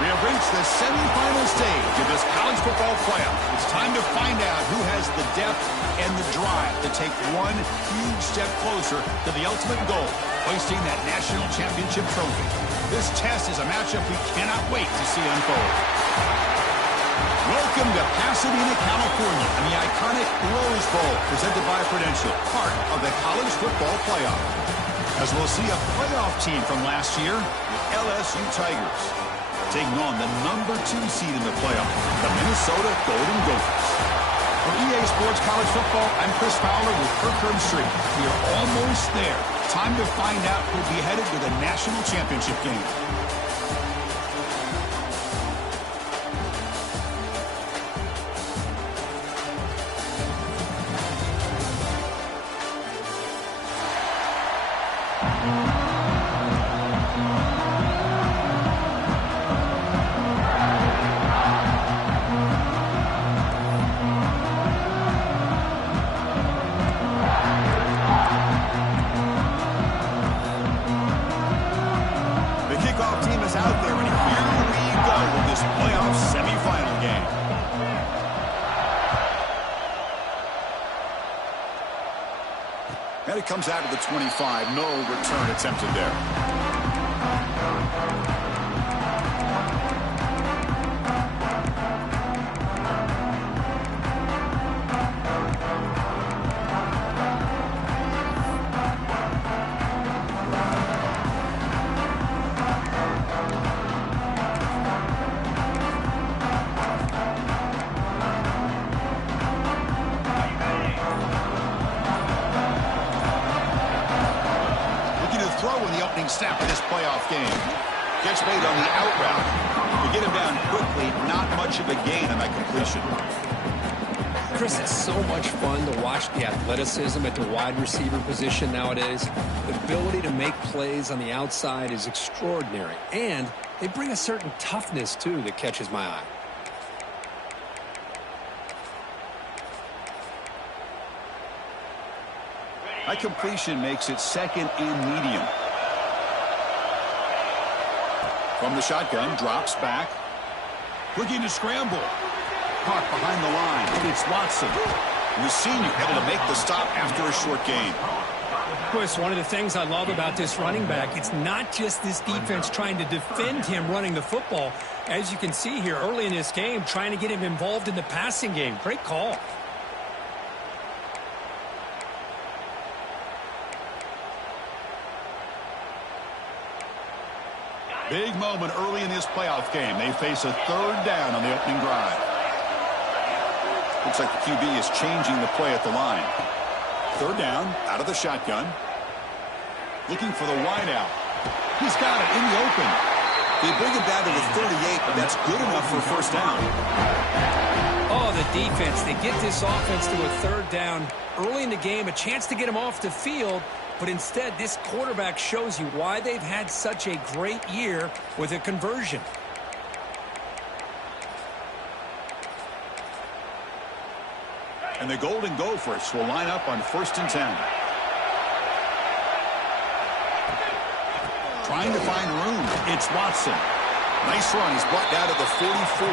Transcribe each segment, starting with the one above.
We have reached the semifinal stage of this college football playoff. It's time to find out who has the depth and the drive to take one huge step closer to the ultimate goal, hoisting that national championship trophy. This test is a matchup we cannot wait to see unfold. Welcome to Pasadena, California, and the iconic Rose Bowl, presented by Prudential, part of the college football playoff. As we'll see a playoff team from last year, the LSU Tigers, taking on the number 2 seed in the playoff, the Minnesota Golden Gophers. For EA Sports College Football, I'm Chris Fowler with Kirkland Street. We are almost there. Time to find out who'll be headed to the national championship game. And it comes out of the 25. No return attempted there. Snap of this playoff game. Gets made on the out route. To get him down quickly, not much of a gain on that completion. Chris, it's so much fun to watch the athleticism at the wide receiver position nowadays. The ability to make plays on the outside is extraordinary. And they bring a certain toughness, too, that catches my eye. That completion makes it second and medium. From the shotgun, drops back. Looking to scramble. Caught behind the line. It's Watson. The senior able to make the stop after a short gain. Chris, one of the things I love about this running back, it's not just this defense trying to defend him running the football. As you can see here early in this game, trying to get him involved in the passing game. Great call. Big moment early in this playoff game. They face a third down on the opening drive. Looks like the QB is changing the play at the line. Third down, out of the shotgun. Looking for the wide out. He's got it in the open. They bring it down to the 38, but that's good enough for a first down. Oh, the defense. They get this offense to a third down early in the game, a chance to get him off the field. But instead, this quarterback shows you why they've had such a great year with a conversion. And the Golden Gophers will line up on 1st and 10. Trying to find room. It's Watson. Nice run. He's brought down to the 44.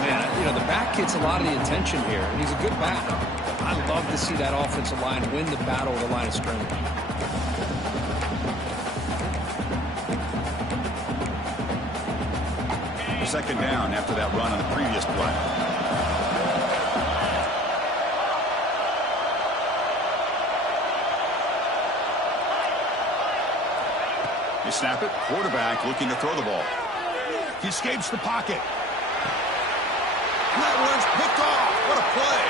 Man, you know, the back gets a lot of the attention here, and he's a good back. I love to see that offensive line win the battle of the line of scrimmage. Second down after that run on the previous play. You snap it. Quarterback looking to throw the ball. He escapes the pocket. That one's picked off. What a play.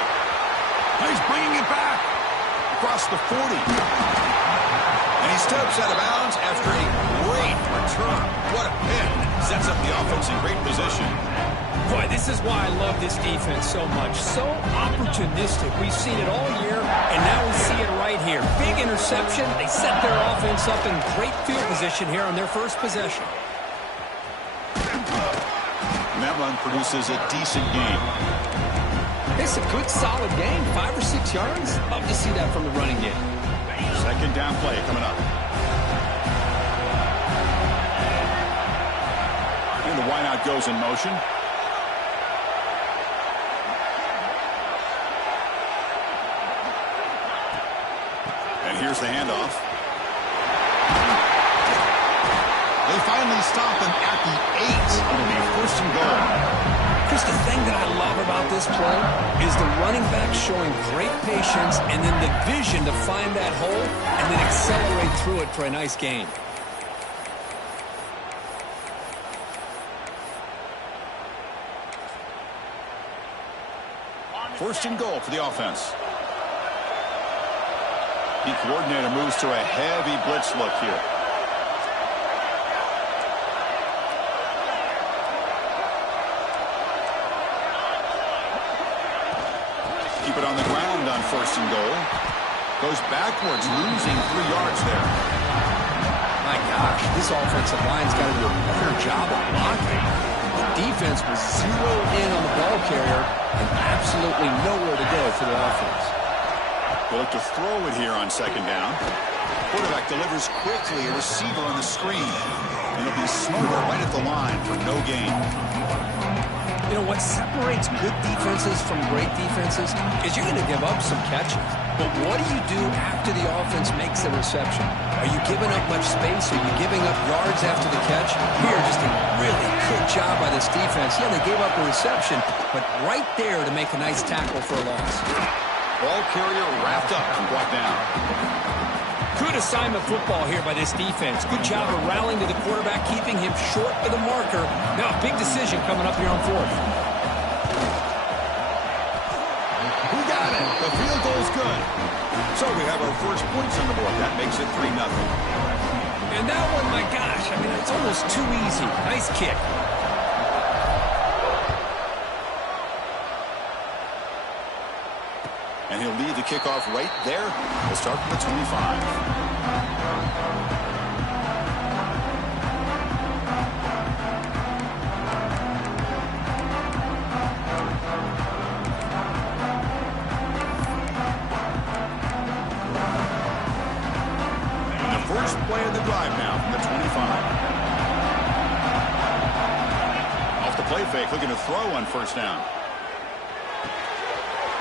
He's bringing it back across the 40. And he steps out of bounds after a great return. What a pick. Sets up the offense in great position. Boy, this is why I love this defense so much. So opportunistic. We've seen it all year, and now we see it right here. Big interception. They set their offense up in great field position here on their first possession. And that run produces a decent game. It's a good, solid game. 5 or 6 yards. Love to see that from the running game. Second down play coming up. the wideout goes in motion. And here's the handoff. They finally stop him at the 8. It'll be first and goal. Chris, the thing that I love about this play is the running back showing great patience and then the vision to find that hole and then accelerate through it for a nice gain. First and goal for the offense. The coordinator moves to a heavy blitz look here. Keep it on the ground on first and goal. Goes backwards, losing 3 yards there. My gosh, this offensive line's got to do a better job of blocking. The defense was zeroed in on the ball carrier and absolutely nowhere to go for the offense. They look to throw it here on second down. Quarterback delivers quickly, a receiver on the screen. And it'll be Smoker right at the line for no gain. You know, what separates good defenses from great defenses is you're going to give up some catches. But what do you do after the offense makes the reception? Are you giving up much space? Are you giving up yards after the catch? Here, just a really good job by this defense. Yeah, they gave up a reception, but right there to make a nice tackle for a loss. Ball carrier wrapped up and brought down. Good assignment football here by this defense. Good job of rallying to the quarterback, keeping him short of the marker. Now a big decision coming up here on fourth. We got it. The field goal's good. So we have our first points on the board. That makes it 3-0. And that one, my gosh, I mean, it's almost too easy. Nice kick. And he'll lead the kickoff right there. We'll start from the 25. First play of the drive now from the 25. Off the play fake, looking to throw on first down.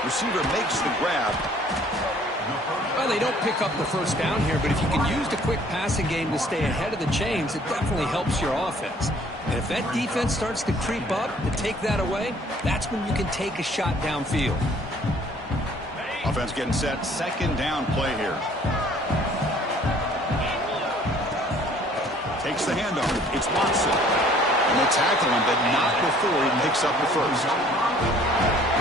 Receiver makes the grab. Well, they don't pick up the first down here, but if you can use the quick passing game to stay ahead of the chains, it definitely helps your offense. And if that defense starts to creep up and take that away, that's when you can take a shot downfield. Offense getting set. Second down play here. Takes the handoff. It's Watson. And they tackle him, but not before he picks up the first.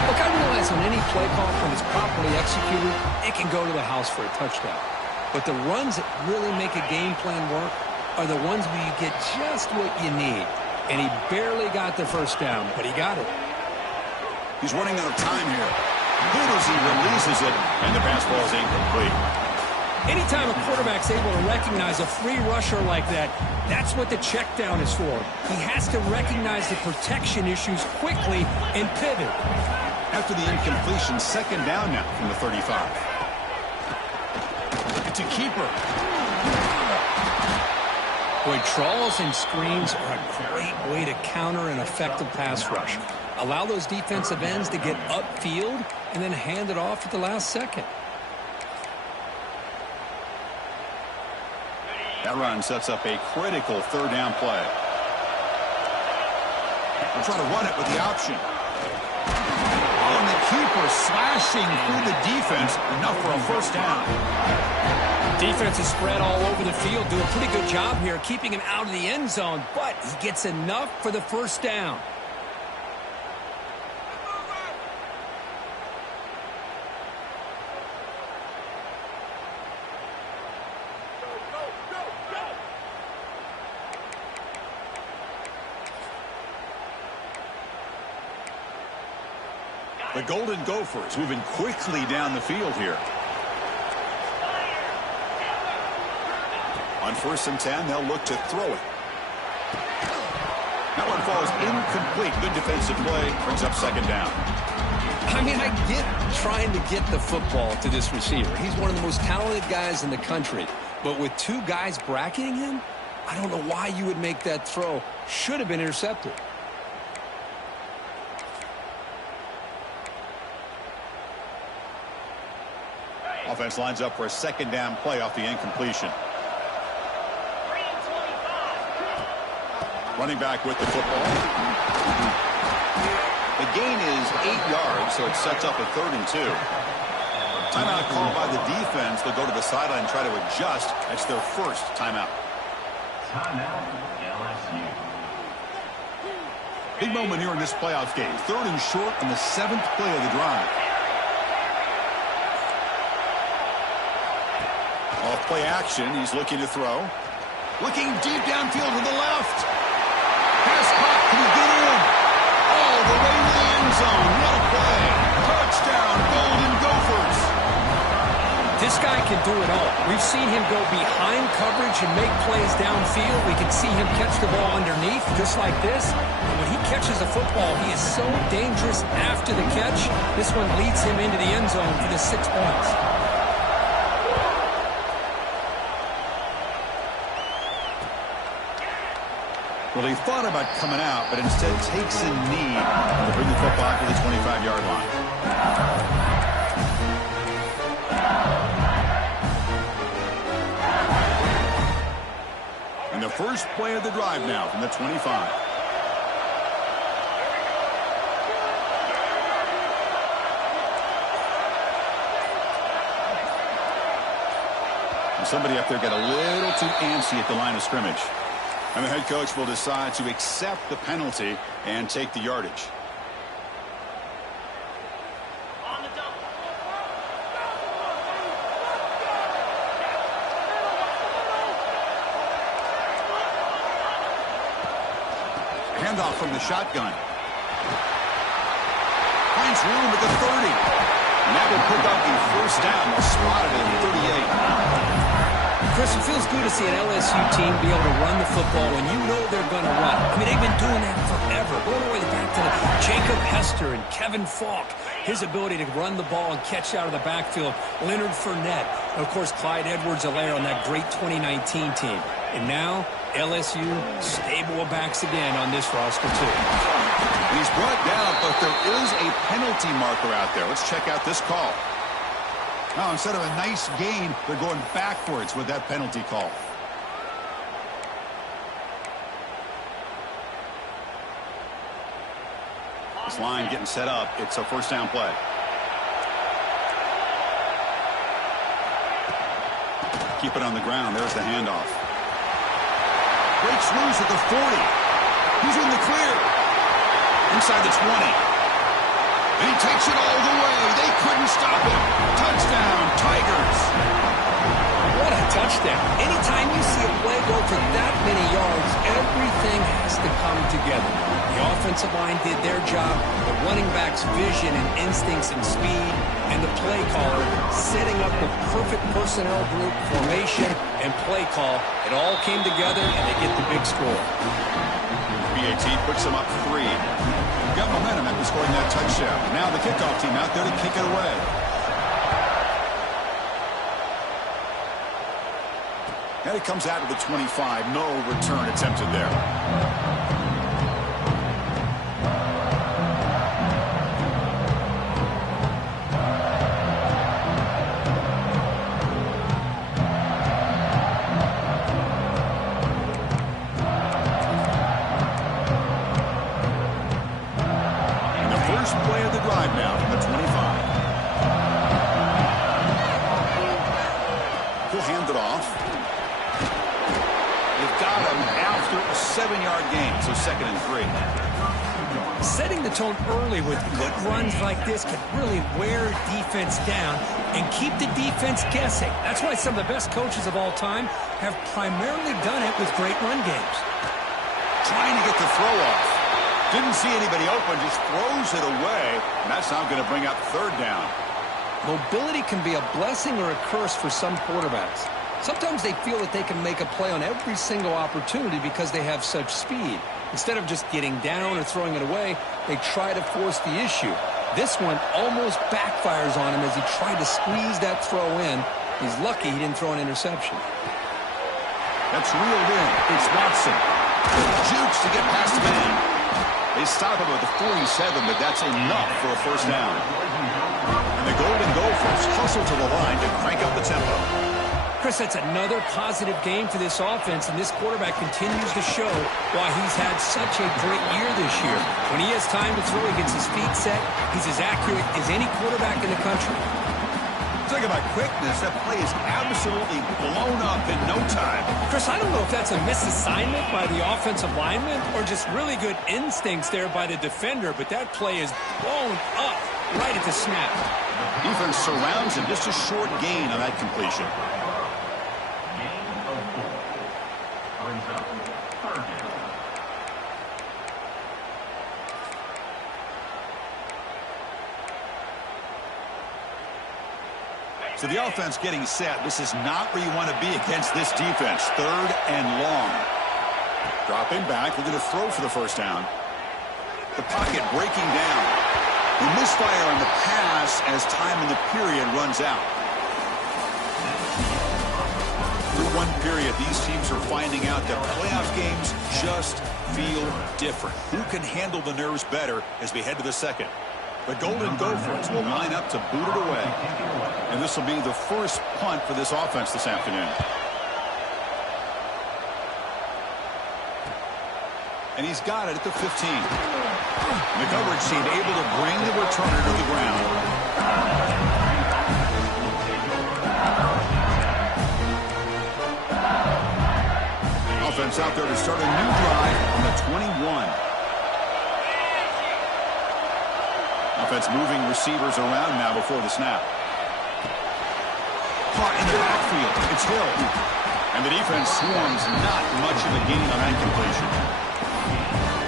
Look, I realize on any play call, when it's properly executed, it can go to the house for a touchdown. But the runs that really make a game plan work are the ones where you get just what you need. And he barely got the first down, but he got it. He's running out of time here. Good as he releases it, and the pass ball is incomplete. Anytime a quarterback's able to recognize a free rusher like that, that's what the check down is for. He has to recognize the protection issues quickly and pivot. After the incompletion, second down now from the 35. It's a keeper. Boy, draws and screens are a great way to counter an effective pass rush. Allow those defensive ends to get upfield and then hand it off at the last second. That run sets up a critical third down play. We'll try to run it with the option. Oh, and the keeper slashing through the defense. Enough for a first down. Defense is spread all over the field. Do a pretty good job here keeping him out of the end zone, but he gets enough for the first down. The Golden Gophers moving quickly down the field here. On 1st and 10, they'll look to throw it. That one falls incomplete. Good defensive play. Brings up second down. I mean, I get trying to get the football to this receiver. He's one of the most talented guys in the country. But with two guys bracketing him, I don't know why you would make that throw. Should have been intercepted. Offense lines up for a second down play off the incompletion. Running back with the football. The gain is 8 yards, so it sets up a 3rd and 2. Timeout called by the defense. They'll go to the sideline and try to adjust. That's their first timeout. Timeout, LSU. Big moment here in this playoff game. 3rd and short on the 7th play of the drive. Off play action. He's looking to throw. Looking deep downfield to the left. Pass caught. Can he get in? All the way to the end zone. What a play. Touchdown, Golden Gophers. This guy can do it all. We've seen him go behind coverage and make plays downfield. We can see him catch the ball underneath, just like this. And when he catches the football, he is so dangerous after the catch. This one leads him into the end zone for the 6 points. Well, he thought about coming out, but instead takes a knee to bring the football to the 25-yard line. And the first play of the drive now from the 25. And somebody up there got a little too antsy at the line of scrimmage. And the head coach will decide to accept the penalty and take the yardage. Handoff from the shotgun. Finds room at the 30. And that will pick up the first down. They'll spot it at 38. Chris, it feels good to see an LSU team be able to run the football when you know they're going to run. I mean, they've been doing that forever. All the way back to Jacob Hester and Kevin Falk. His ability to run the ball and catch out of the backfield. Leonard Fournette. And, of course, Clyde Edwards-Helaire on that great 2019 team. And now, LSU stable of backs again on this roster, too. He's brought down, but there is a penalty marker out there. Let's check out this call. Now, instead of a nice gain, they're going backwards with that penalty call. This line getting set up. It's a first down play. Keep it on the ground. There's the handoff. Breaks loose at the 40. He's in the clear. Inside the 20. And he takes it all the way. They couldn't stop him. Touchdown, Tigers. What a touchdown. Anytime you see a play go for that many yards, everything has to come together. The offensive line did their job, the running back's vision and instincts and speed, and the play caller setting up the perfect personnel group, formation, and play call. It all came together, and they get the big score. BAT puts them up 3. Got momentum after scoring that touchdown. Now the kickoff team out there to kick it away. And it comes out of the 25. No return attempted there. Play of the drive now from the 25. He'll hand it off. They've got him after a 7-yard gain, so 2nd and 3. Setting the tone early with good runs like this can really wear defense down and keep the defense guessing. That's why some of the best coaches of all time have primarily done it with great run games. Trying to get the throw off. Didn't see anybody open, just throws it away, and that's not going to bring up 3rd down. Mobility can be a blessing or a curse for some quarterbacks. Sometimes they feel that they can make a play on every single opportunity because they have such speed. Instead of just getting down or throwing it away, they try to force the issue. This one almost backfires on him as he tried to squeeze that throw in. He's lucky he didn't throw an interception. That's reeled in. It's Watson. Jukes to get past the man. They stop him at the 47, but that's enough for a first down. And the Golden Gophers hustle to the line to crank up the tempo. Chris, that's another positive game for this offense, and this quarterback continues to show why he's had such a great year this year. When he has time to throw, he gets his feet set. He's as accurate as any quarterback in the country. Talk about quickness. That play is absolutely blown up in no time. Chris, I don't know if that's a misassignment by the offensive lineman or just really good instincts there by the defender, but that play is blown up right at the snap. Defense surrounds him. Just a short gain on that completion. So the offense getting set. This is not where you want to be against this defense. 3rd and long. Dropping back. Looking to throw for the first down. The pocket breaking down. The misfire on the pass as time in the period runs out. Through one period, these teams are finding out that playoff games just feel different. Who can handle the nerves better as we head to the second? The Golden Gophers will line up to boot it away. And this will be the first punt for this offense this afternoon. And he's got it at the 15. And the coverage team able to bring the returner to the ground. Offense out there to start a new drive on the 21. Offense moving receivers around now before the snap. Caught in the backfield. It's Hill. And the defense swarms not much of a gain on that completion.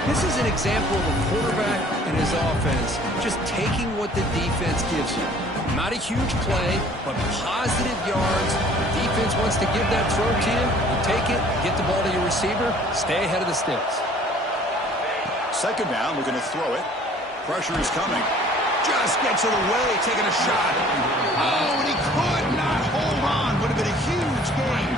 This is an example of a quarterback and his offense just taking what the defense gives you. Not a huge play, but positive yards. The defense wants to give that throw to you. You take it, get the ball to your receiver, stay ahead of the sticks. Second down, looking to throw it. Pressure is coming. Just gets it away, taking a shot. Oh, and he could not hold on. Would have been a huge gain.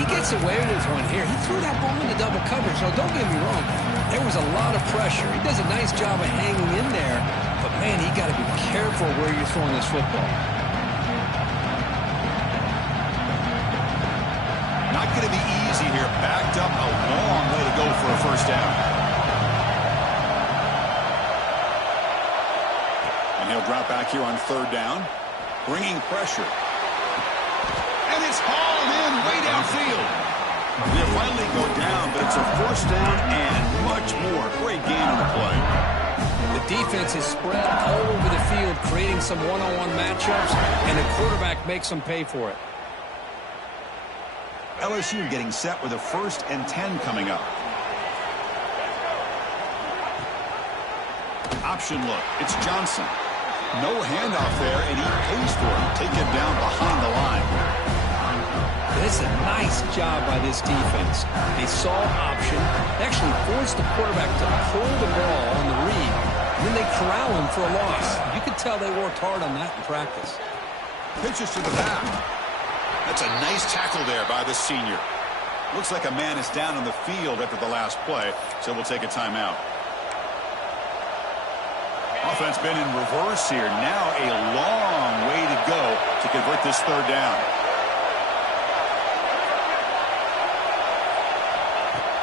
He gets away with one here. He threw that ball into double coverage. Now, don't get me wrong. There was a lot of pressure. He does a nice job of hanging in there. But, man, he got to be careful where you're throwing this football. Not going to be easy here. Backed up a long way to go for a first down. And he'll drop back here on 3rd down. Bringing pressure. And it's hauled in way downfield. They'll finally go down, but it's a first down and much more. Great gain on the play. The defense is spread all over the field, creating some one-on-one matchups, and the quarterback makes them pay for it. LSU getting set with a 1st and 10 coming up. Option look. It's Johnson. No handoff there, and he pays for it. Take it down behind the line. It's a nice job by this defense. They saw option, actually forced the quarterback to pull the ball on the read, and then they corral him for a loss. You could tell they worked hard on that in practice. Pitches to the back. That's a nice tackle there by the senior. Looks like a man is down on the field after the last play, so we'll take a timeout. Offense been in reverse here. Now a long way to go to convert this 3rd down.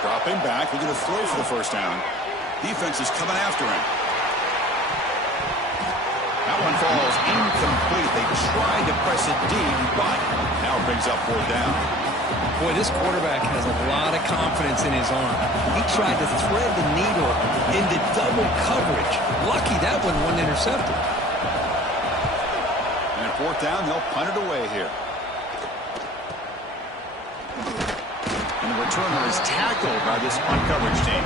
Dropping back. We're going to throw for the first down. Defense is coming after him. That one falls incomplete. They tried to press it deep, but now it brings up 4th down. Boy, this quarterback has a lot of confidence in his arm. He tried to thread the needle into double coverage. Lucky that one wasn't intercepted. And at 4th down, they'll punt it away here. And the returner is tackled by this punt coverage team.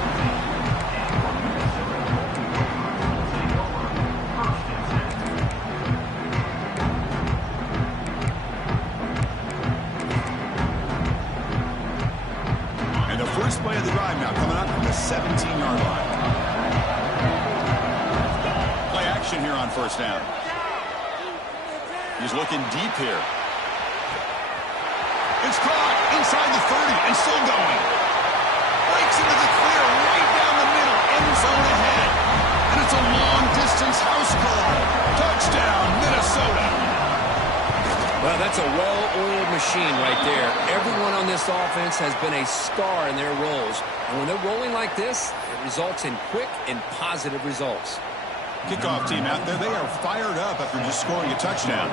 First play of the drive now coming up from the 17-yard line. Play action here on 1st down. He's looking deep here. It's caught inside the 30 and still going. Breaks into the clear right down the middle. End zone ahead. And it's a long-distance house call. Touchdown, Minnesota. Well, that's a well-oiled machine right there. Everyone on this offense has been a star in their roles. And when they're rolling like this, it results in quick and positive results. Kickoff team out there, they are fired up after just scoring a touchdown.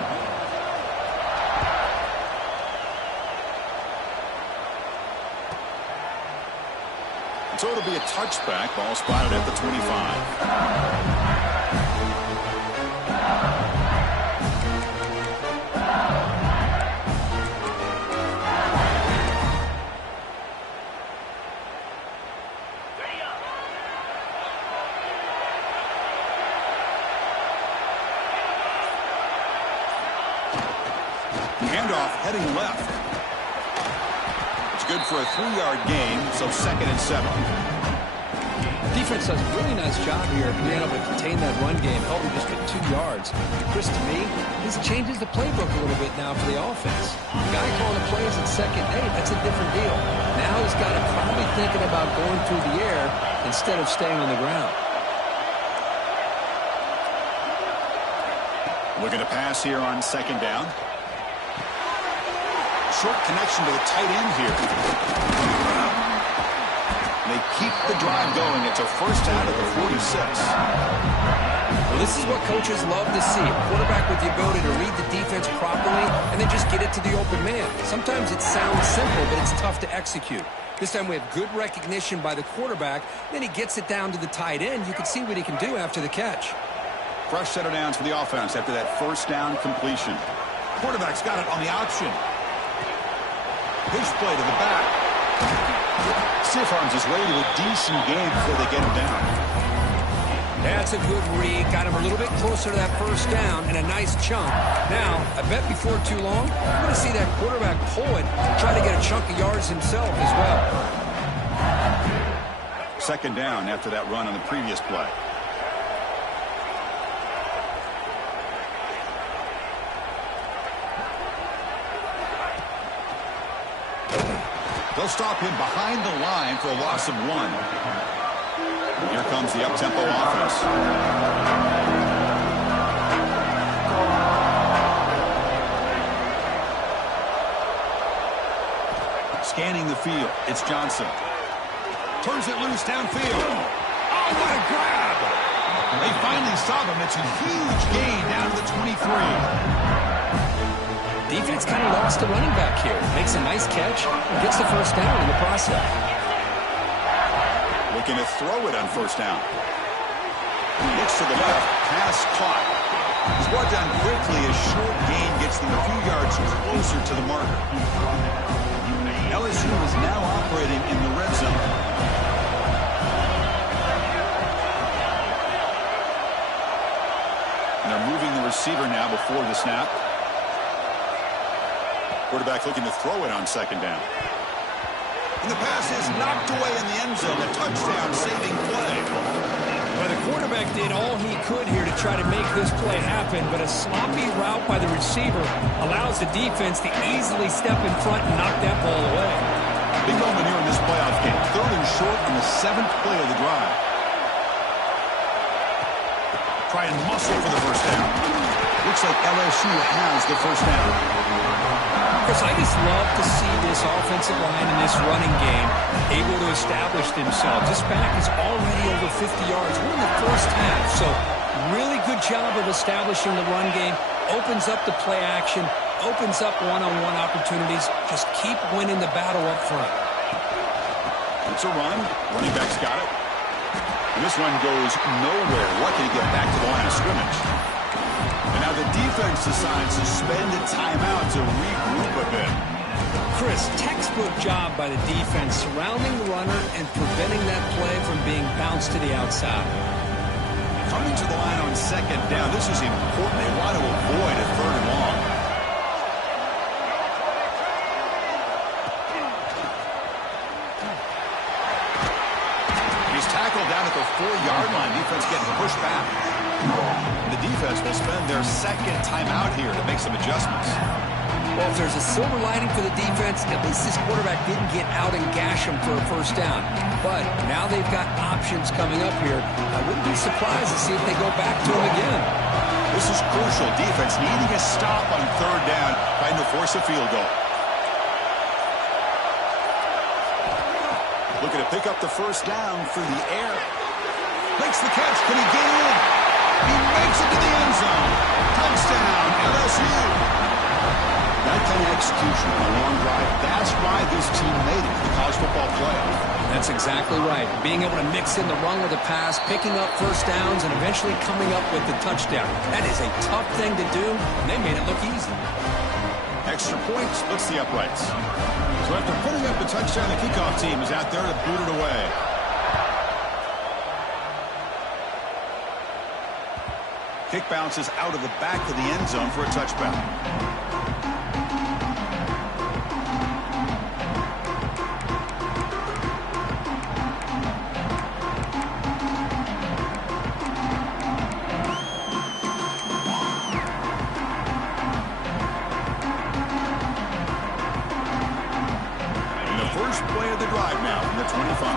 So it'll be a touchback. Ball spotted at the 25. Handoff heading left. It's good for a 3-yard gain, so 2nd and 7. Defense does a really nice job here of being able to contain that run game, help him just get 2 yards. Chris, to me, this changes the playbook a little bit now for the offense. The guy calling the plays at 2nd and 8, that's a different deal. Now he's got to probably thinking about going through the air instead of staying on the ground. Looking to pass here on 2nd down. Short connection to the tight end here. They keep the drive going. It's a first out of the 46. Well, this is what coaches love to see. A quarterback with the ability to read the defense properly and then just get it to the open man. Sometimes it sounds simple, but it's tough to execute. This time we have good recognition by the quarterback. Then he gets it down to the tight end. You can see what he can do after the catch. Fresh set of downs for the offense after that first down completion. Quarterback's got it on the option. Pitch play to the back. Stiff arms his way to a decent game before they get him down. That's a good read. Got him a little bit closer to that first down and a nice chunk. Now, I bet before too long, we're going to see that quarterback pull it, try to get a chunk of yards himself as well. 2nd down after that run on the previous play. They'll stop him behind the line for a loss of 1. Here comes the up-tempo offense. Scanning the field. It's Johnson. Turns it loose downfield. Oh, what a grab! They finally stop him. It's a huge gain down to the 23. Defense kind of lost the running back here. Makes a nice catch, gets the first down in the process. Looking to throw it on first down. Looks to the left, pass caught. It's brought down quickly as short gain gets them a few yards closer to the marker. LSU is now operating in the red zone. And they're moving the receiver now before the snap. Quarterback looking to throw it on 2nd down. And the pass is knocked away in the end zone. A touchdown-saving play. Well, the quarterback did all he could here to try to make this play happen, but a sloppy route by the receiver allows the defense to easily step in front and knock that ball away. Big moment here in this playoff game. 3rd and short on the 7th play of the drive. Try and muscle for the first down. Looks like LSU has the first down. Chris, I just love to see this offensive line in this running game able to establish themselves. This back is already over 50 yards. We're in the first half, so really good job of establishing the run game. Opens up the play action, opens up one-on-one opportunities. Just keep winning the battle up front. It's a run. Running back's got it. And this one goes nowhere. Lucky to get back to the line of scrimmage. And now the defense decides to spend a timeout to regroup a bit. Chris, textbook job by the defense surrounding the runner and preventing that play from being bounced to the outside. Coming to the line on 2nd down. This is important. They want to avoid a 3rd and long. He's tackled down at the 4-yard line. Defense getting pushed back. The defense will spend their 2nd timeout here to make some adjustments. Well, if there's a silver lining for the defense, at least this quarterback didn't get out and gash him for a first down. But now they've got options coming up here. I wouldn't be surprised to see if they go back to him again. This is crucial. Defense needing a stop on third down, trying to force a field goal. Looking to pick up the first down through the air. Makes the catch. Can he get in? He makes it to the end zone. Touchdown, LSU. That kind of execution on a long drive, that's why this team made it to the college football playoff. That's exactly right. Being able to mix in the run with the pass, picking up first downs, and eventually coming up with the touchdown. That is a tough thing to do, and they made it look easy. Extra point splits the uprights. So after putting up the touchdown, the kickoff team is out there to boot it away. Kick bounces out of the back of the end zone for a touchback. First play of the drive now from the 25.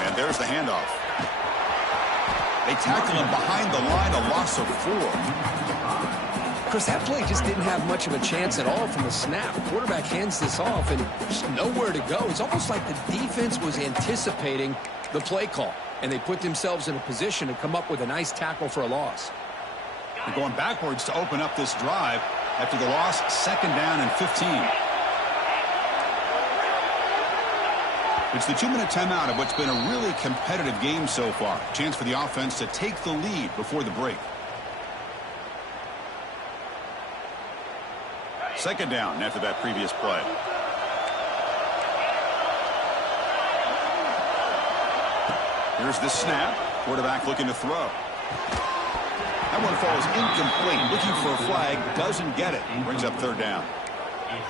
And there's the handoff. They tackle him behind the line, a loss of 4. Chris, that play just didn't have much of a chance at all from the snap. The quarterback hands this off, and there's nowhere to go. It's almost like the defense was anticipating the play call, and they put themselves in a position to come up with a nice tackle for a loss. They're going backwards to open up this drive. After the loss, second down and 15. It's the 2-minute timeout of what's been a really competitive game so far. Chance for the offense to take the lead before the break. Second down after that previous play. Here's the snap. Quarterback looking to throw. That one falls incomplete. Looking for a flag. Doesn't get it. Brings up third down.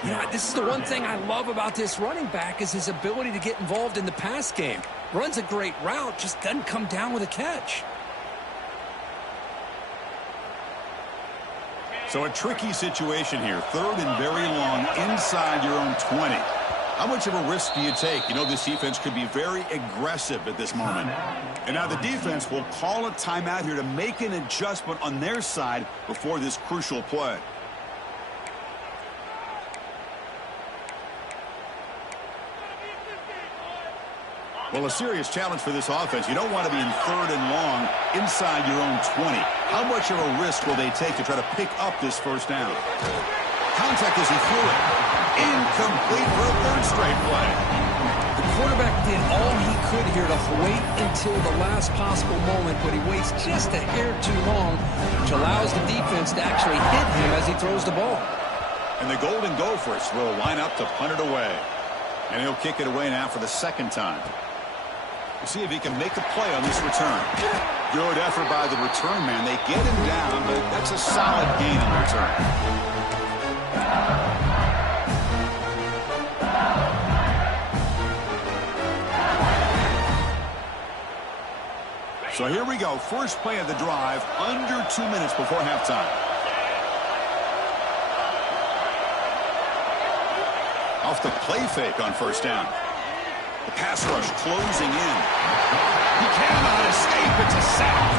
You know, this is the one thing I love about this running back is his ability to get involved in the pass game. Runs a great route, just doesn't come down with a catch. So a tricky situation here. Third and very long inside your own 20. How much of a risk do you take? You know, this defense could be very aggressive at this moment. And now the defense will call a timeout here to make an adjustment on their side before this crucial play. Well, a serious challenge for this offense. You don't want to be in third and long inside your own 20. How much of a risk will they take to try to pick up this first down? Contact as he threw it. Incomplete for a third straight play. The quarterback did all he could here to wait until the last possible moment, but he waits just a hair too long, which allows the defense to actually hit him as he throws the ball. And the Golden Gophers will line up to punt it away. And he'll kick it away now for the second time. We'll see if he can make a play on this return. Good effort by the return man. They get him down, but that's a solid gain on the return. So here we go. First play of the drive, under 2 minutes before halftime. Off the play fake on first down. The pass rush closing in. He cannot escape. It's a sack.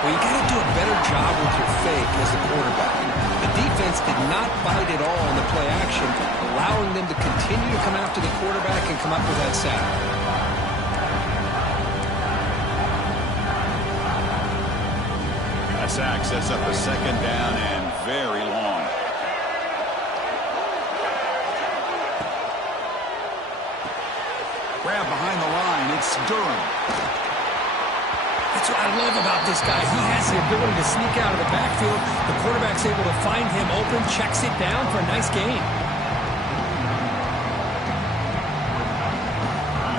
Well, you got to do a better job with your fake as the quarterback. The defense did not bite at all on the play action, allowing them to continue to come after the quarterback and come up with that sack. That sack sets up a second down and very long. Grab behind the line. It's Durham. That's what I love about this guy. He has the ability to sneak out of the backfield. The quarterback's able to find him open, checks it down for a nice gain.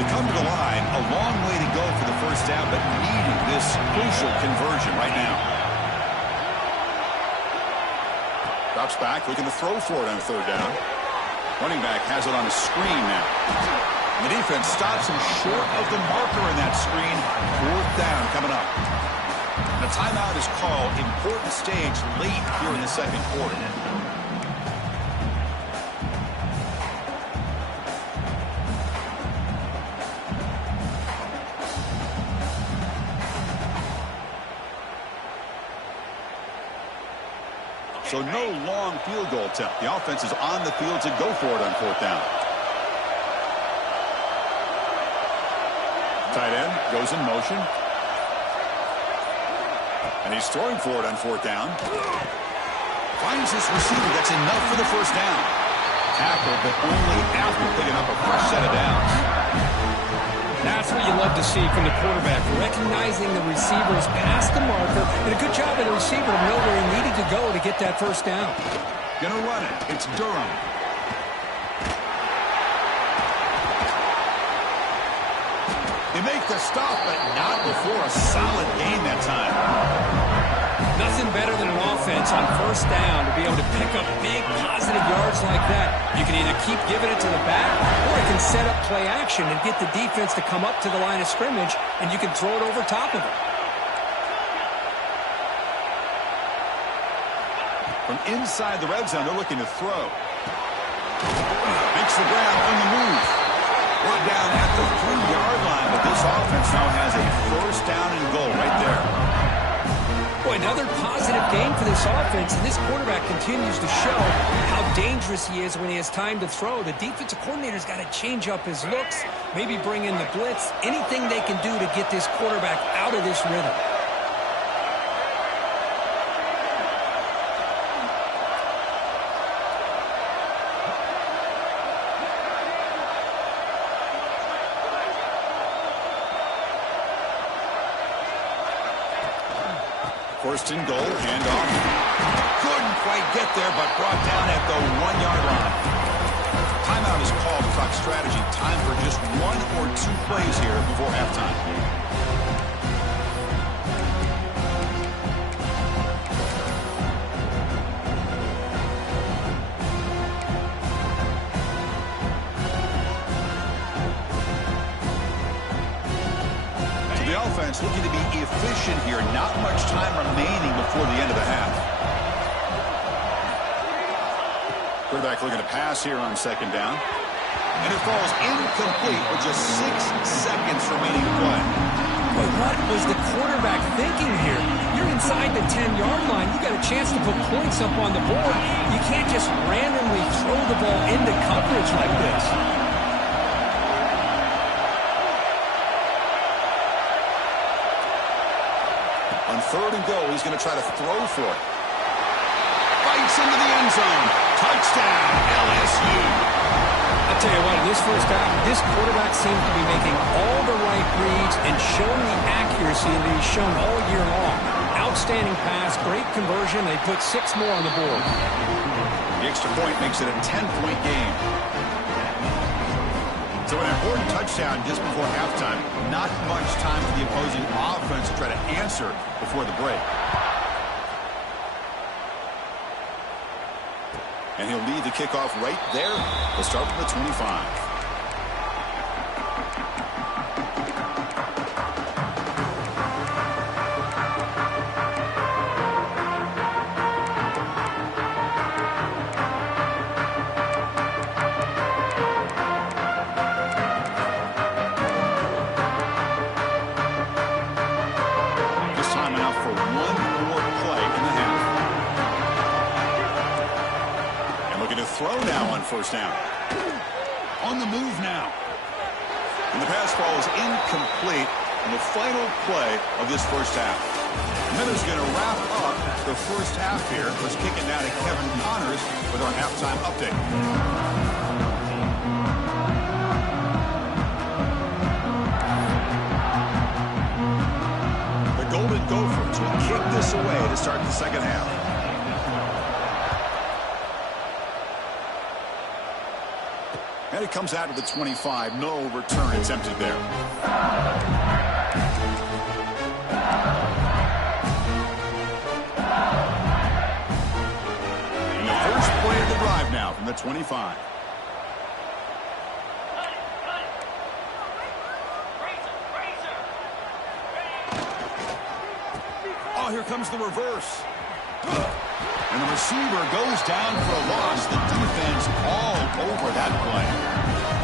They come to the line. A long way to go for the first down, but needing this crucial conversion right now. Drops back, looking to throw for it on third down. Running back has it on a screen now. The defense stops him short of the marker in that screen. Fourth down coming up. A timeout is called. Important stage late here in the second quarter. So no long field goal attempt. The offense is on the field to go for it on fourth down. Tight end goes in motion. And he's throwing for it on fourth down. Finds this receiver. That's enough for the first down. Tackle, but only after picking up a fresh set of downs. That's what you love to see from the quarterback, recognizing the receivers past the marker, and a good job of the receiver to know where he needed to go to get that first down. Gonna run it. It's Durham. They make the stop, but not before a solid gain that time. Nothing better than an offense on first down to be able to pick up big positive yards like that. You can either keep giving it to the back, or it can set up play action and get the defense to come up to the line of scrimmage, and you can throw it over top of it. From inside the red zone, they're looking to throw. Makes the ground on the move. Brought down at the 3-yard line, but this offense now has a first down and goal right there. Boy, another positive game for this offense, and this quarterback continues to show how dangerous he is when he has time to throw. The defensive coordinator's got to change up his looks, maybe bring in the blitz, anything they can do to get this quarterback out of this rhythm. First and goal, handoff. Couldn't quite get there, but brought down at the 1-yard line. Timeout is called to talk strategy. Time for just 1 or 2 plays here before halftime. Looking to be efficient here. Not much time remaining before the end of the half. Quarterback looking to pass here on second down. And it falls incomplete with just 6 seconds remaining to play. But what was the quarterback thinking here? You're inside the 10-yard line. You got a chance to put points up on the board. You can't just randomly throw the ball into coverage like this. On third and goal, he's going to try to throw for it. Bites into the end zone. Touchdown, LSU. I'll tell you what, in this first half, this quarterback seems to be making all the right reads and showing the accuracy that he's shown all year long. Outstanding pass, great conversion. They put 6 more on the board. The extra point makes it a 10-point game. So an important touchdown just before halftime. Not much time for the opposing offense to try to answer before the break. And he'll lead the kickoff right there. We'll start from the 25. First down. On the move now. And the pass ball is incomplete in the final play of this first half. Miller's going to wrap up the first half here. Let's kick it now to Kevin Connors with our halftime update. The Golden Gophers will kick this away to start the second half. And it comes out to the 25. No return attempted there. And the first play of the drive now from the 25. here comes the reverse. And the receiver goes down for a loss. The defense all over that play.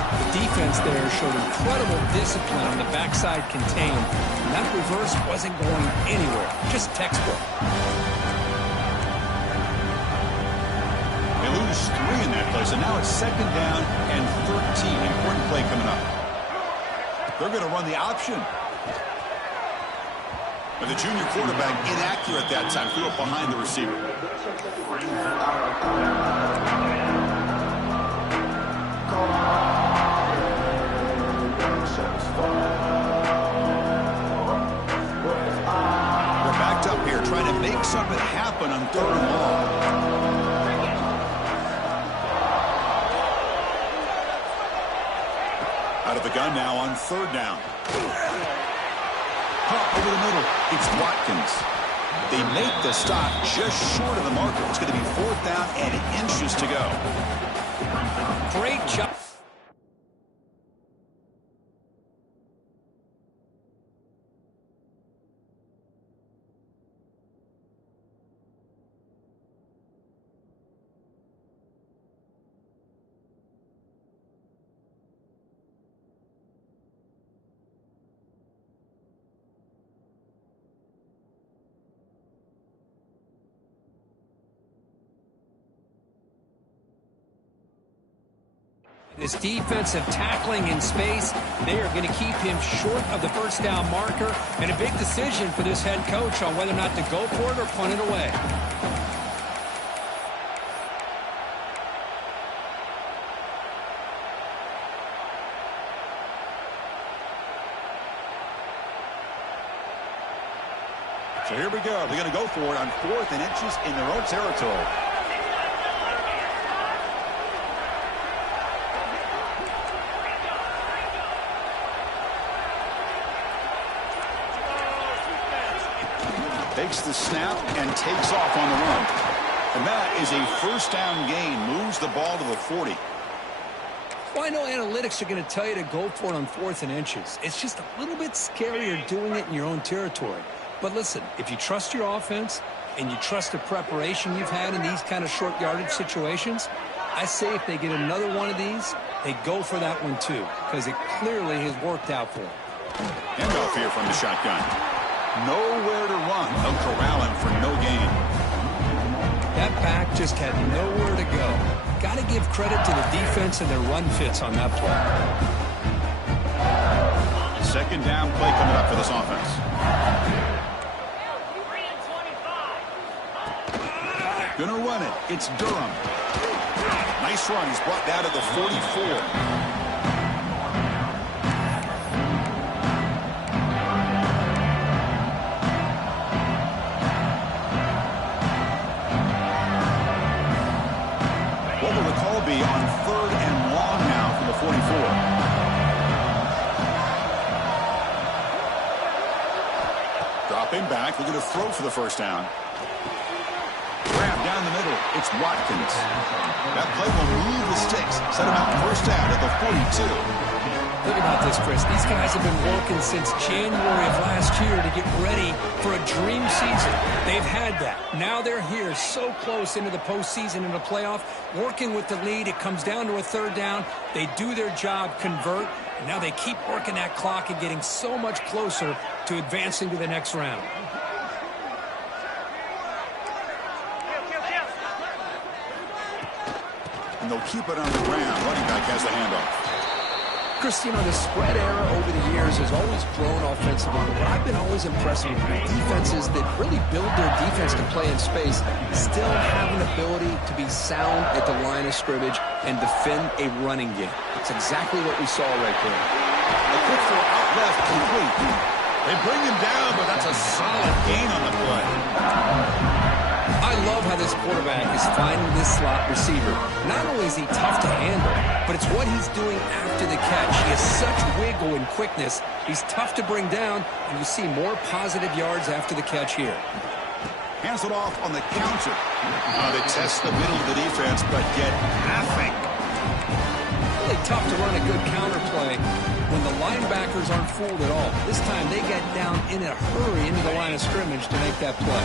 The defense there showed incredible discipline on the backside contained. And that reverse wasn't going anywhere. Just textbook. They lose 3 in that play, so now it's 2nd down and 13. Important play coming up. They're going to run the option. But the junior quarterback inaccurate that time. Threw it behind the receiver. We're backed up here trying to make something happen on 3rd and long. Out of the gun now on 3rd down. Over the middle, it's Watkins. They make the stop just short of the marker. It's going to be 4th down and inches to go. Great job. This defensive tackling in space, they are going to keep him short of the 1st down marker, and a big decision for this head coach on whether or not to go for it or punt it away. So here we go. They're going to go for it on 4th and inches in their own territory. Takes the snap and takes off on the run. And that is a 1st down gain. Moves the ball to the 40. Well, I know analytics are going to tell you to go for it on 4th and inches. It's just a little bit scarier doing it in your own territory. But listen, if you trust your offense and you trust the preparation you've had in these kind of short yardage situations, I say if they get another one of these, they go for that one too, because it clearly has worked out for them. Handoff here from the shotgun. Nowhere to run. They'll corral him for no gain. That back just had nowhere to go. Got to give credit to the defense and their run fits on that play. 2nd down play coming up for this offense. Gonna run it. It's Durham. Nice run. He's brought down to the 44. Be on 3rd and long now from the 44. Dropping back. They're going to throw for the 1st down. Grab down the middle. It's Watkins. That play will move the sticks. Set him out 1st down at the 42. Think about this, Chris. These guys have been working since January of last year to get ready for a dream season. They've had that. Now they're here so close into the postseason and the playoff, working with the lead. It comes down to a 3rd down. They do their job, convert, and now they keep working that clock and getting so much closer to advancing to the next round. And they'll keep it on the ground. Running back has the handoff. Chris, you know, the spread era over the years has always grown offensively, but what I've been always impressed with defenses that really build their defense to play in space still have an ability to be sound at the line of scrimmage and defend a running game. It's exactly what we saw right there. A quick throw out left, complete. They bring him down, but that's a solid gain on the play. I love how this quarterback is finding this slot receiver. Not only is he tough to handle, but it's what he's doing after the catch. He has such wiggle and quickness. He's tough to bring down, and you see more positive yards after the catch here. Hands it off on the counter. They test the middle of the defense, but get nothing. Really tough to run a good counter play when the linebackers aren't fooled at all. This time they get down in a hurry into the line of scrimmage to make that play.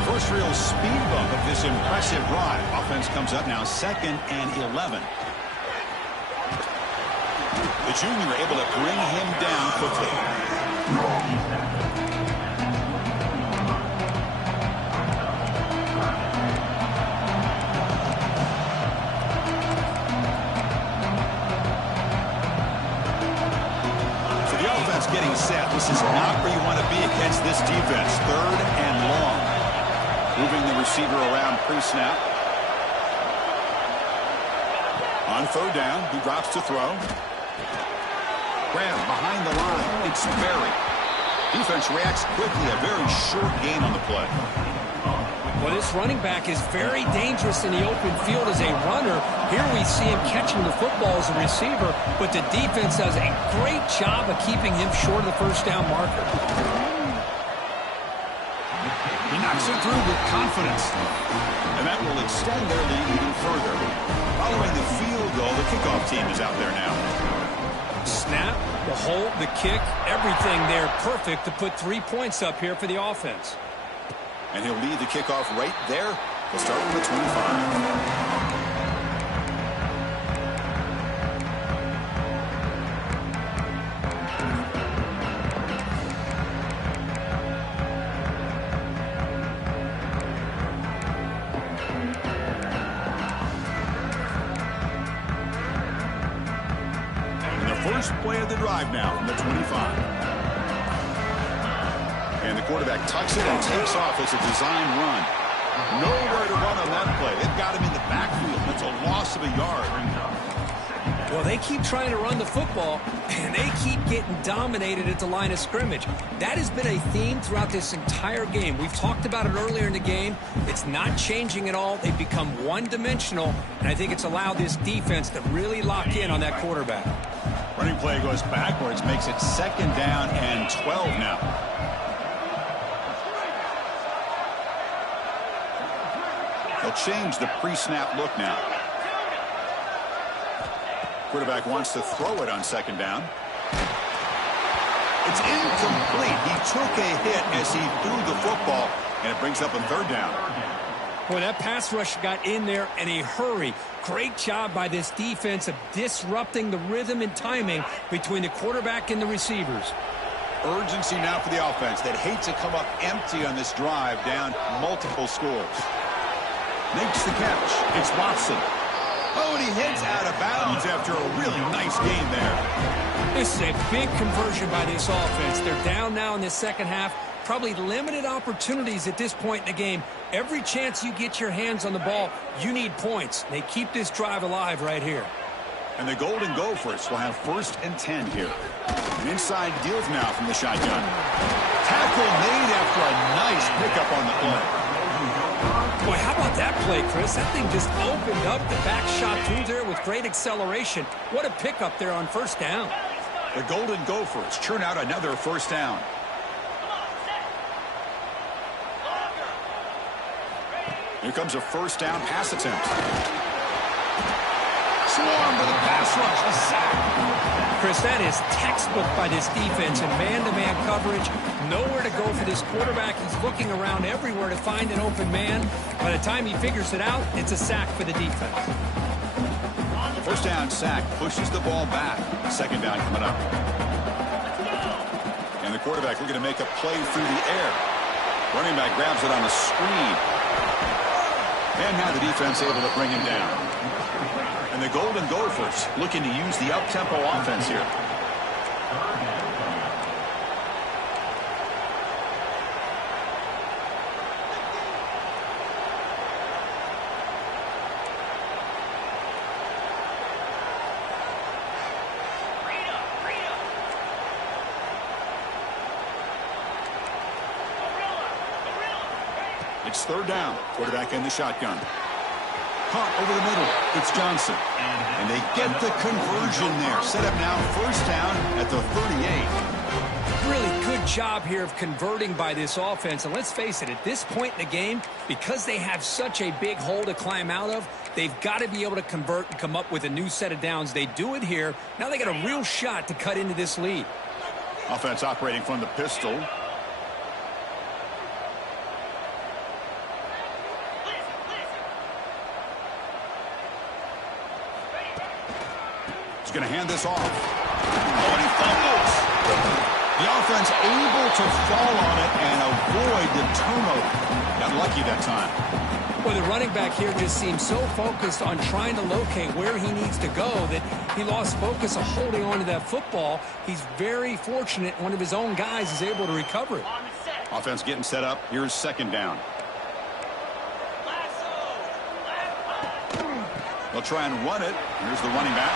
The first real speed bump of this impressive drive. Offense comes up now 2nd and 11. The junior able to bring him down quickly. So the offense getting set. This is not where you want to be against this defense. 3rd and long. Moving the receiver around pre-snap. On 3rd down, he drops to throw. Grab behind the line. It's Berry. Defense reacts quickly. A very short gain on the play. Well, this running back is very dangerous in the open field as a runner. Here we see him catching the football as a receiver, but the defense does a great job of keeping him short of the first down marker. He knocks it through with confidence. And that will extend their lead even further. Following the field goal, the kickoff team is out there now. Snap, the hold, the kick, everything there perfect to put 3 points up here for the offense. And he'll lead the kickoff right there. He'll start with the 25. First play of the drive now from the 25. And the quarterback tucks it and takes off as a design run. Nowhere to run on that play. They've got him in the backfield. That's a loss of a yard. Well, they keep trying to run the football, and they keep getting dominated at the line of scrimmage. That has been a theme throughout this entire game. We've talked about it earlier in the game. It's not changing at all. They've become one-dimensional, and I think it's allowed this defense to really lock in on that quarterback. Running play goes backwards, makes it 2nd down and 12 now. They'll change the pre-snap look now. Quarterback wants to throw it on 2nd down. It's incomplete. He took a hit as he threw the football, and it brings up a 3rd down. Boy, that pass rush got in there in a hurry. Great job by this defense of disrupting the rhythm and timing between the quarterback and the receivers. Urgency now for the offense that hates to come up empty on this drive, down multiple scores. Makes the catch. It's Watson. Oh, and he heads out of bounds after a really nice gain there. This is a big conversion by this offense. They're down now in the second half. Probably limited opportunities at this point in the game. Every chance you get your hands on the ball, you need points. They keep this drive alive right here. And the Golden Gophers will have 1st and 10 here. An inside deals now from the shotgun. Tackle made after a nice pickup on the play. Boy, how about that play, Chris? That thing just opened up. The back shot through there with great acceleration. What a pickup there on 1st down. The Golden Gophers churn out another 1st down. Here comes a 1st down pass attempt. Swarm with a pass rush, a sack. Chris, that is textbook by this defense in man-to-man coverage. Nowhere to go for this quarterback. He's looking around everywhere to find an open man. By the time he figures it out, it's a sack for the defense. 1st down sack pushes the ball back. 2nd down coming up. And the quarterback looking to make a play through the air. Running back grabs it on the screen. And now the defense able to bring him down. And the Golden Gophers looking to use the up-tempo offense here. It's 3rd down. Quarterback in the shotgun. Caught over the middle. It's Johnson. And they get the conversion there. Set up now 1st down at the 38. Really good job here of converting by this offense. And let's face it, at this point in the game, because they have such a big hole to climb out of, they've got to be able to convert and come up with a new set of downs. They do it here. Now they got a real shot to cut into this lead. Offense operating from the pistol. He's going to hand this off. Oh, and he fumbles. The offense able to fall on it and avoid the turnover. Got lucky that time. Well, the running back here just seems so focused on trying to locate where he needs to go that he lost focus of holding on to that football. He's very fortunate one of his own guys is able to recover it. Offense getting set up. Here's second down. They'll try and run it. Here's the running back.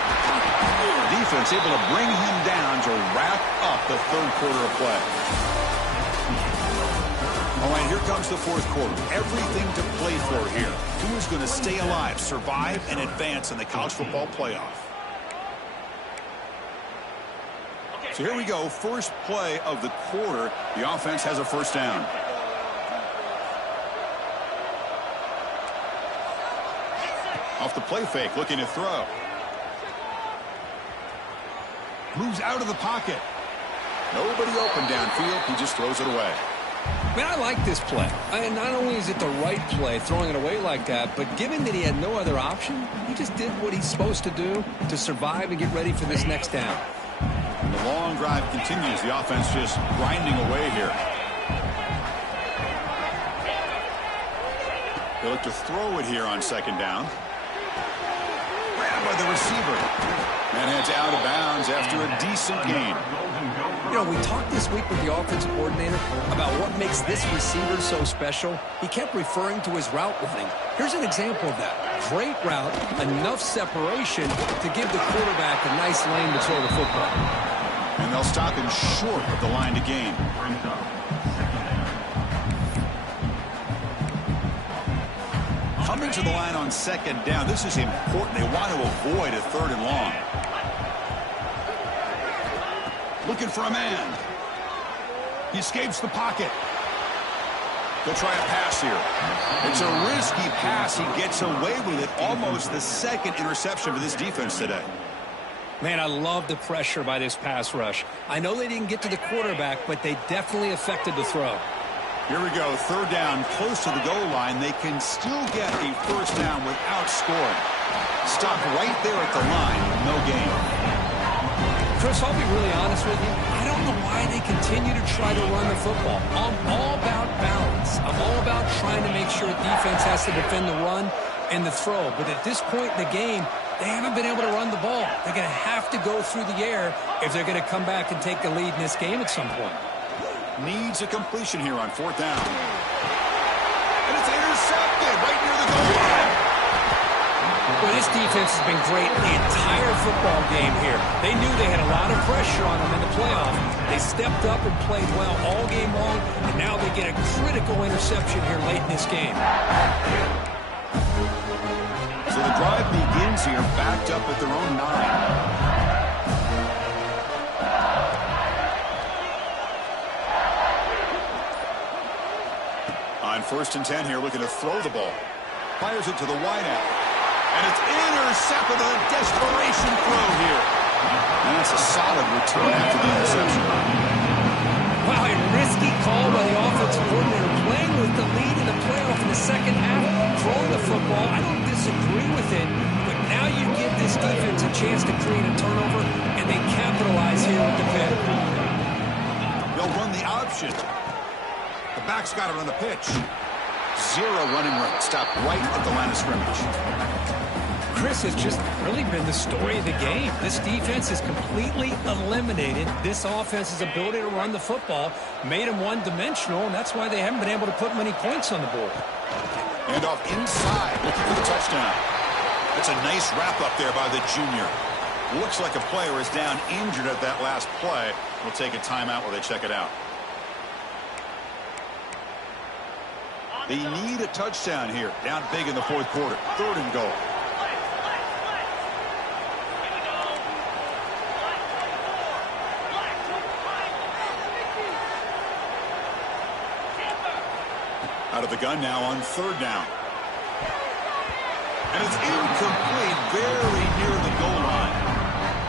Defense able to bring him down to wrap up the third quarter of play. All right, here comes the fourth quarter. Everything to play for here. Who is going to stay alive, survive, and advance in the college football playoff? So here we go. First play of the quarter. The offense has a first down. Off the play fake, looking to throw. Moves out of the pocket. Nobody open downfield. He just throws it away. Man, I like this play. And not only is it the right play, throwing it away like that, but given that he had no other option, he just did what he's supposed to do to survive and get ready for this next down. And the long drive continues. The offense just grinding away here. They look to throw it here on second down. Grabbed by the receiver. And heads out of bounds after a decent gain. You know, we talked this week with the offensive coordinator about what makes this receiver so special. He kept referring to his route running. Here's an example of that. Great route, enough separation to give the quarterback a nice lane to throw the football. And they'll stop him short of the line to gain. Coming to the line on second down. This is important. They want to avoid a third and long. Looking for a man. He escapes the pocket. They'll try a pass here. It's a risky pass. He gets away with it. Almost the second interception for this defense today. Man, I love the pressure by this pass rush. I know they didn't get to the quarterback, but they definitely affected the throw. Here we go. Third down, close to the goal line. They can still get a first down without scoring. Stop right there at the line. No gain. Chris, I'll be really honest with you. I don't know why they continue to try to run the football. I'm all about balance. I'm all about trying to make sure defense has to defend the run and the throw. But at this point in the game, they haven't been able to run the ball. They're going to have to go through the air if they're going to come back and take the lead in this game at some point. Needs a completion here on fourth down. And it's intercepted right near the goal line. Well, this defense has been great the entire football game here. They knew they had a lot of pressure on them in the playoff. They stepped up and played well all game long, and now they get a critical interception here late in this game. So the drive begins here backed up at their own 9. On first and 10 here, looking to throw the ball. Fires it to the wideout. And it's intercepted with a desperation throw here. And that's a solid return after the interception. Wow, a risky call by the offensive coordinator. Playing with the lead in the playoff in the second half. Throwing the football. I don't disagree with it. But now you give this defense a chance to create a turnover. And they capitalize here with the pick. They'll run the option. The back's got it on the pitch. Zero running room. Stopped right at the line of scrimmage. Chris has just really been the story of the game. This defense has completely eliminated this offense's ability to run the football, made them one-dimensional, and that's why they haven't been able to put many points on the board. And off inside, looking for the touchdown. That's a nice wrap-up there by the junior. Looks like a player is down injured at that last play. We'll take a timeout while they check it out. They need a touchdown here. Down big in the fourth quarter. Third and goal. with the gun now on third down. And it's incomplete, very near the goal line.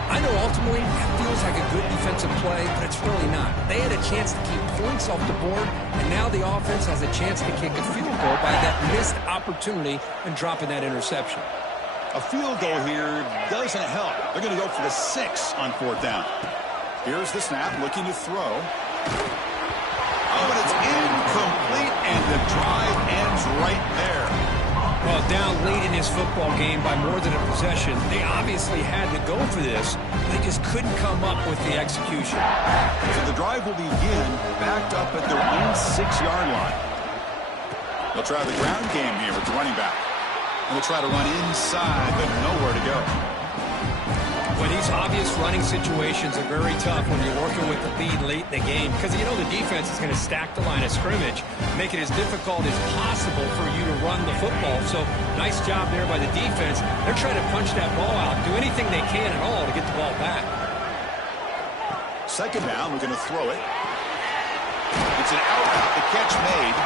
I know ultimately that feels like a good defensive play, but it's really not. They had a chance to keep points off the board, and now the offense has a chance to kick a field goal by that missed opportunity and dropping that interception. A field goal here doesn't help. They're going to go for the 6 on fourth down. Here's the snap, looking to throw. Oh, but it's incomplete, and the drive ends right there. Well, down late in this football game by more than a possession, they obviously had to go for this. They just couldn't come up with the execution. So the drive will begin backed up at their own 6-yard line. They'll try the ground game here with the running back. And they'll try to run inside, but nowhere to go. Well, these obvious running situations are very tough when you're working with the lead late in the game because you know the defense is going to stack the line of scrimmage, make it as difficult as possible for you to run the football. So nice job there by the defense. They're trying to punch that ball out, do anything they can at all to get the ball back. Second down, we're going to throw it. It's an out route, the catch made.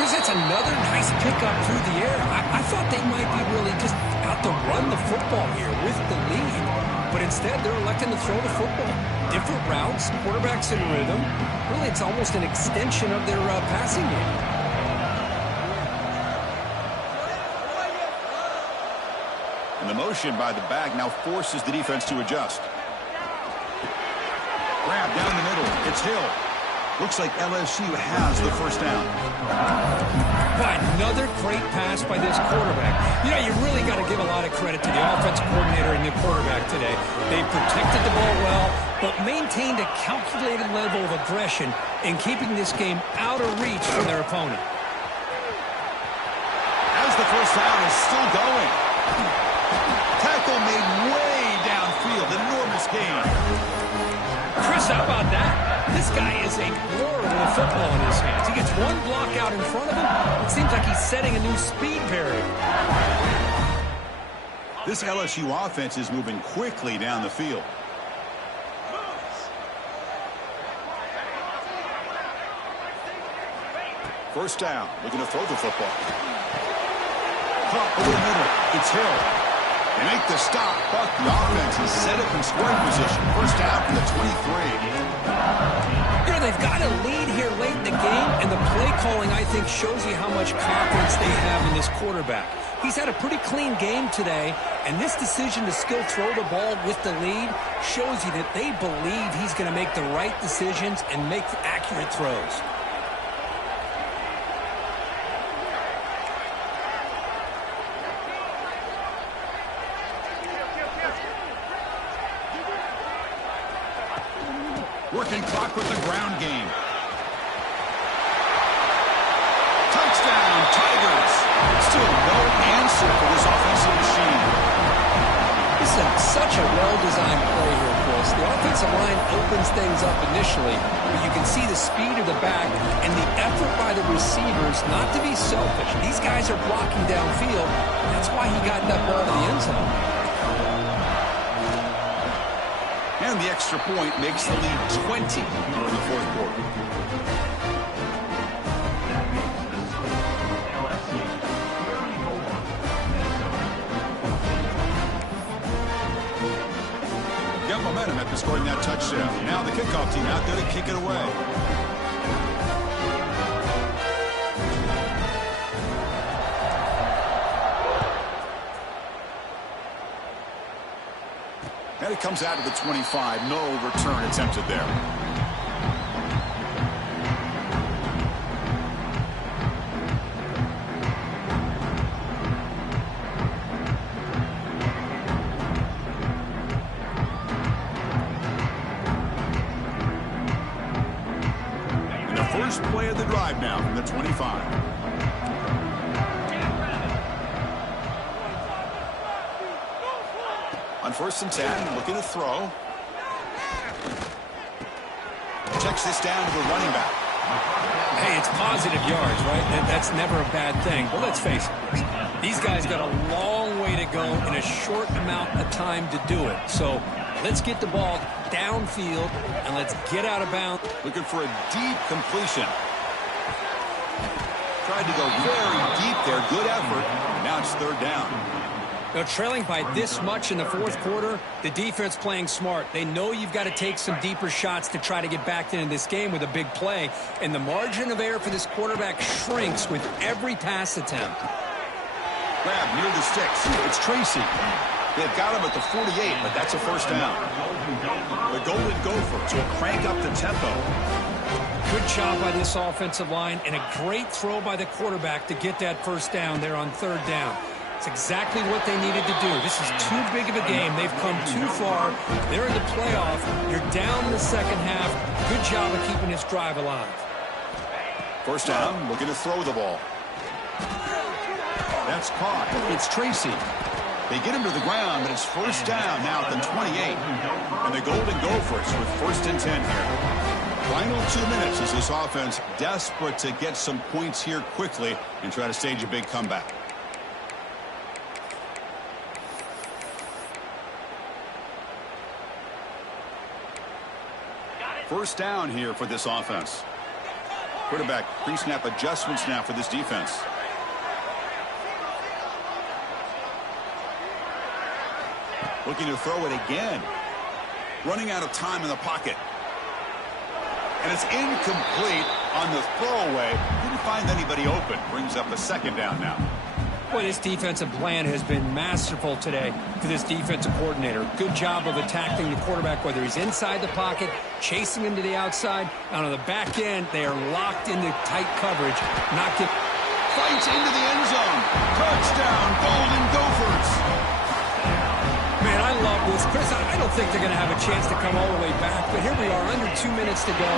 Chris, that's another nice pickup through the air. I thought they might be really just out to run the football here with the lead. But instead, they're electing to throw the football. Different routes, quarterbacks in rhythm. Really, it's almost an extension of their passing game. And the motion by the back now forces the defense to adjust. Grab down the middle. It's Hill. Looks like LSU has the first down. But another great pass by this quarterback. You know, you really got to give a lot of credit to the offensive coordinator and the quarterback today. They protected the ball well, but maintained a calculated level of aggression in keeping this game out of reach from their opponent. As the first down is still going. Tackle made way downfield. Enormous gain. Chris, how about that? This guy is a blur with a football in his hands. He gets one block out in front of him. It seems like he's setting a new speed barrier. This LSU offense is moving quickly down the field. First down. Looking to throw the football. Caught over the middle. It's Hill. They make the stop, but the offense is set up in scoring position. First down from the 23. You know, they've got a lead here late in the game, and the play calling, I think, shows you how much confidence they have in this quarterback. He's had a pretty clean game today, and this decision to still throw the ball with the lead shows you that they believe he's going to make the right decisions and make accurate throws. Working clock with the ground game. Touchdown, Tigers. Still no answer for this offensive machine. This is such a well-designed play here, Chris. The offensive line opens things up initially, but you can see the speed of the back and the effort by the receivers not to be selfish. These guys are blocking downfield. That's why he got that ball to the end zone. And the extra point makes the lead 20 in the fourth quarter. Got momentum after scoring that touchdown. Now the kickoff team out there to kick it away. And it comes out to the 25. No return attempted there. And the first play of the drive now from the 25. On first and 10, looking to throw. Checks this down to the running back. Hey, it's positive yards, right? That's never a bad thing. But let's face it, these guys got a long way to go in a short amount of time to do it. So let's get the ball downfield and let's get out of bounds. Looking for a deep completion. Tries tried to go very deep there. Good effort. And now it's third down. Now, trailing by this much in the fourth quarter, the defense playing smart. They know you've got to take some deeper shots to try to get back into this game with a big play. And the margin of error for this quarterback shrinks with every pass attempt. Grab near the sticks. It's Tracy. They've got him at the 48, but that's a first down. The Golden Gophers will crank up the tempo. Good job by this offensive line and a great throw by the quarterback to get that first down there on third down. It's exactly what they needed to do. This is too big of a game. They've come too far. They're in the playoff. You're down in the second half. Good job of keeping this drive alive. First down, looking to throw the ball. That's caught. It's Tracy. They get him to the ground, but it's first down now at the 28. And the Golden Gophers with first and 10 here. Final 2 minutes as this offense desperate to get some points here quickly and try to stage a big comeback. First down here for this offense. Quarterback pre-snap adjustments now for this defense. Looking to throw it again. Running out of time in the pocket. And it's incomplete on the throwaway. Didn't find anybody open. Brings up a second down now. Boy, this defensive plan has been masterful today for this defensive coordinator. Good job of attacking the quarterback, whether he's inside the pocket, chasing him to the outside. And on the back end, they are locked into tight coverage. Not get... Fights into the end zone. Touchdown, Golden Gophers. Man, I love this. Chris, I don't think they're going to have a chance to come all the way back, but here we are, under 2 minutes to go,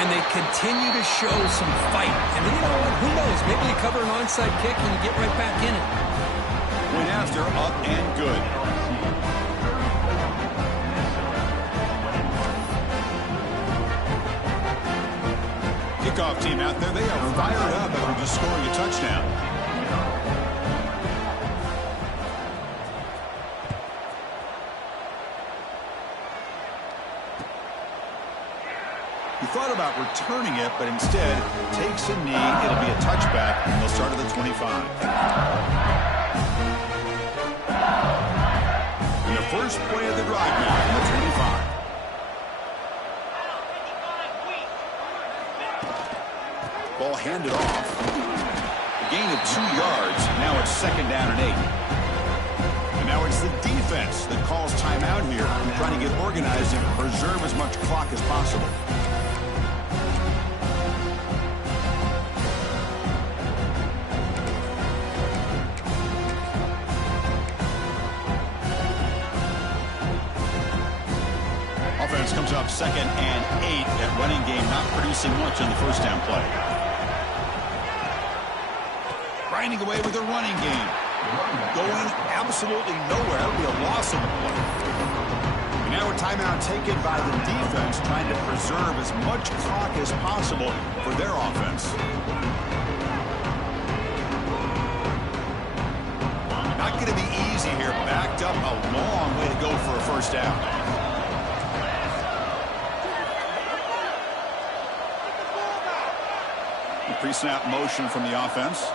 and they continue to show some fight. And you know what? Who knows? Maybe you cover an onside kick and you get right back in it. Went after, up and good. Kickoff team out there, they are fired up after just scoring a touchdown. He thought about returning it, but instead takes a knee. It'll be a touchback, and they'll start at the 25. And the first play of the drive now from the 25. Ball handed off. A gain of 2 yards. Now it's second down and 8. And now it's the defense that calls timeout here, trying to get organized and preserve as much clock as possible. Offense comes up second and 8. That running game not producing much on the first down play. Grinding away with the running game. Going absolutely nowhere. That'll be a loss of the play. And now a timeout taken by the defense, trying to preserve as much clock as possible for their offense. Not going to be easy here. Backed up a long way to go for a first down. Pre-snap motion from the offense.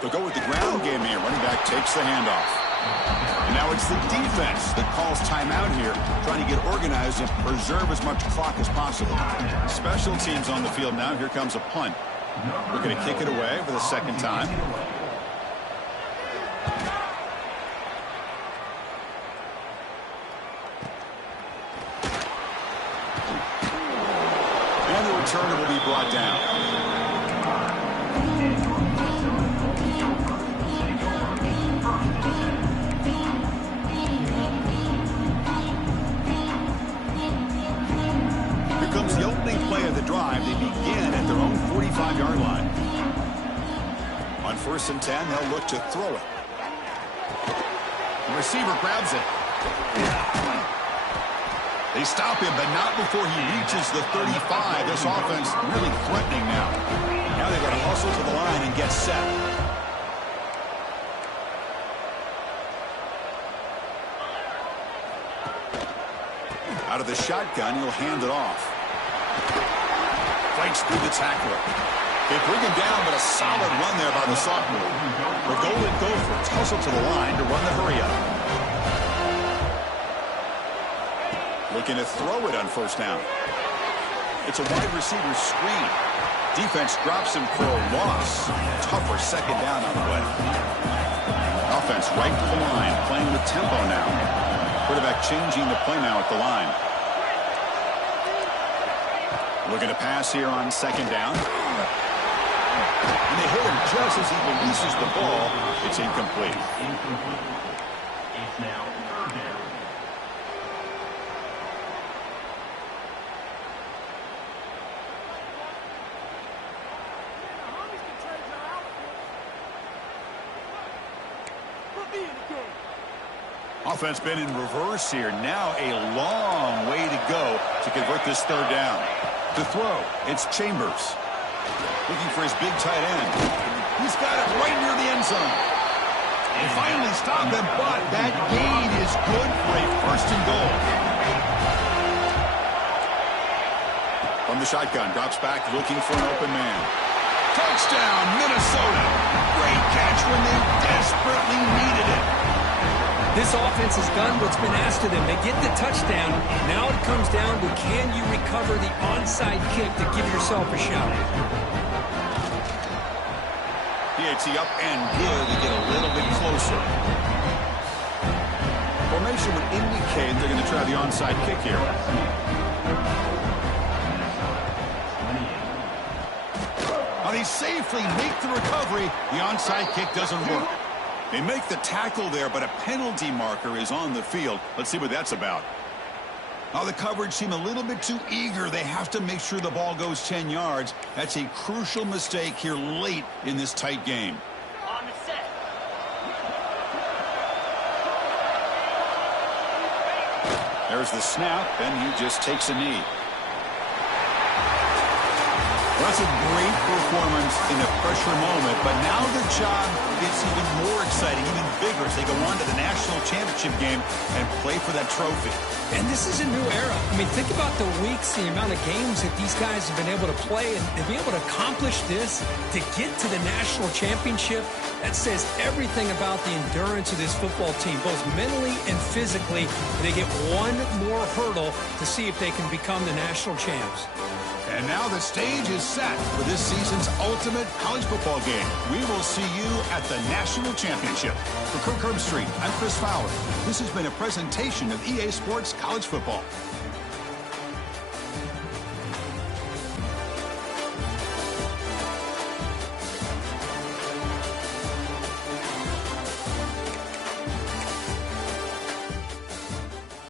They'll go with the ground game here. Running back takes the handoff. And now it's the defense that calls timeout here, trying to get organized and preserve as much clock as possible. Special teams on the field now. Here comes a punt. We're going to kick it away for the second time. And the returner will be brought down. Here comes the opening play of the drive. They begin at their own 45-yard line. On first and 10, they'll look to throw it. The receiver grabs it. They stop him, but not before he reaches the 35. This offense really threatening now. Now they've got to hustle to the line and get set. Out Out of the shotgun, he'll hand it off. Fights through the tackler. They bring him down, but a solid run there by the sophomore. The Golden Gophers hustle to the line to run the hurry-up. Looking to throw it on first down. It's a wide receiver screen. Defense drops him for a loss. Tougher second down on the way. Offense right to the line, playing with tempo now. Quarterback changing the play now at the line. Looking to pass here on second down. And they hit him just as he releases the ball. It's incomplete. It's now third down. Offense been in reverse here. Now a long way to go to convert this third down. To throw, it's Chambers. Looking for his big tight end. He's got it right near the end zone. They finally stop him, but that gain is good for a first and goal. From the shotgun, drops back looking for an open man. Touchdown, Minnesota. Great catch when they desperately needed it. This offense has done what's been asked of them. They get the touchdown. Now it comes down to can you recover the onside kick to give yourself a shot. PAT up and good to get a little bit closer. Formation would indicate they're going to try the onside kick here. Now they safely make the recovery. The onside kick doesn't work. They make the tackle there, but a penalty marker is on the field. Let's see what that's about. Now the coverage seemed a little bit too eager. They have to make sure the ball goes 10 yards. That's a crucial mistake here late in this tight game. On the set. There's the snap, and he just takes a knee. Well, that's a great performance in a pressure moment, but now the job gets even more exciting, even bigger as they go on to the national championship game and play for that trophy. And this is a new era. I mean, think about the weeks, the amount of games that these guys have been able to play, and to be able to accomplish this, to get to the national championship, that says everything about the endurance of this football team, both mentally and physically. They get one more hurdle to see if they can become the national champs. And now the stage is set for this season's ultimate college football game. We will see you at the national championship. For Kirk Herbstreit, I'm Chris Fowler. This has been a presentation of EA Sports College Football.